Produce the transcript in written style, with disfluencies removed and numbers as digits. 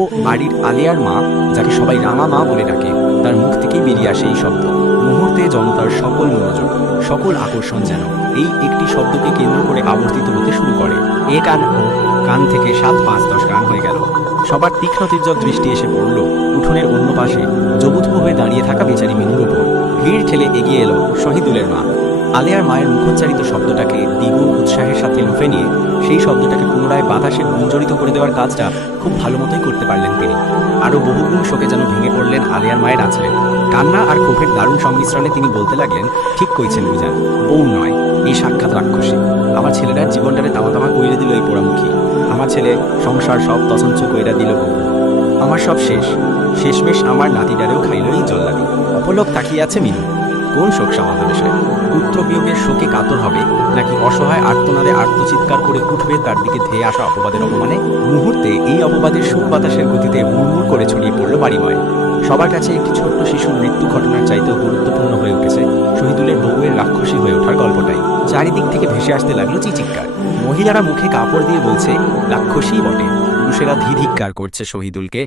ও বাড়ির আলিয়ার মা, যাকে সবাই রাঙা মা বলে ডাকে, তার মুখ থেকেই বেরিয়ে আসে এই শব্দ। মুহূর্তে জনতার সকল মনোযোগ, সকল আকর্ষণ যেন এই একটি শব্দকে কেন্দ্র করে আবর্তিত হতে শুরু করে। এ কান ও কান থেকে 7-5-10 কান হয়ে গেল। সবার তীক্ষ্ণ তির্যক দৃষ্টি এসে পড়ল উঠোনের অন্য পাশে জবুথ হয়ে দাঁড়িয়ে থাকা বেচারি মিনুর উপর। ভিড় ঠেলে এগিয়ে এলো শহীদুলের মা। আলিয়ার মায়ের মুখোচ্চারিত শব্দটাকে দ্বিগুণ উৎসাহের সাথে লুফে নিয়ে সেই শব্দটাকে পুনরায় বাতাসে গুঞ্জরিত করে দেওয়ার কাজটা খুব ভালো মতোই করতে পারলেন তিনি। আরও বহুগুণ শোকে যেন ভেঙে পড়লেন আলিয়ার মায়ের আঁচলে। কান্না আর ক্ষোভের দারুণ সংমিশ্রণে তিনি বলতে লাগলেন, ঠিক কইছেন মিজান, বউ নয়, এই সাক্ষাৎ রাক্ষসী। আমার ছেলেটার জীবনটারে তামা তামা কইরে দিল এই পোড়ামুখী। আমার ছেলে সংসার সব তছঞ্চ কইরা দিল বউ। আমার সব শেষ, শেষমেশ আমার নাতিটারেও খাইল এই জল্লাদি। অপলক তাকিয়ে আছে মিনু। কোন শোক সমাধান সে? পুত্র বিয়োগের শোকে কাতর হবে, নাকি অসহায় আর্তনাদে আর্তচিৎকার করে উঠবে তার দিকে ধেয়ে আসা অপবাদের অপমানে? মুহূর্তে এই অপবাদের সুর বাতাসের গতিতে হুড়মুড় করে ছড়িয়ে পড়ল বাড়িময়। সবার কাছে একটি ছোট্ট শিশুর মৃত্যু ঘটনার চাইতেও গুরুত্বপূর্ণ হয়ে উঠেছে শহীদুলের বউয়ের রাক্ষসী হয়ে ওঠার গল্পটাই। চারিদিক থেকে ভেসে আসতে লাগলো চিৎকার। মহিলারা মুখে কাপড় দিয়ে বলছে, রাক্ষসী বটে। পুরুষেরা ধিধিক্কার করছে শহীদুলকে।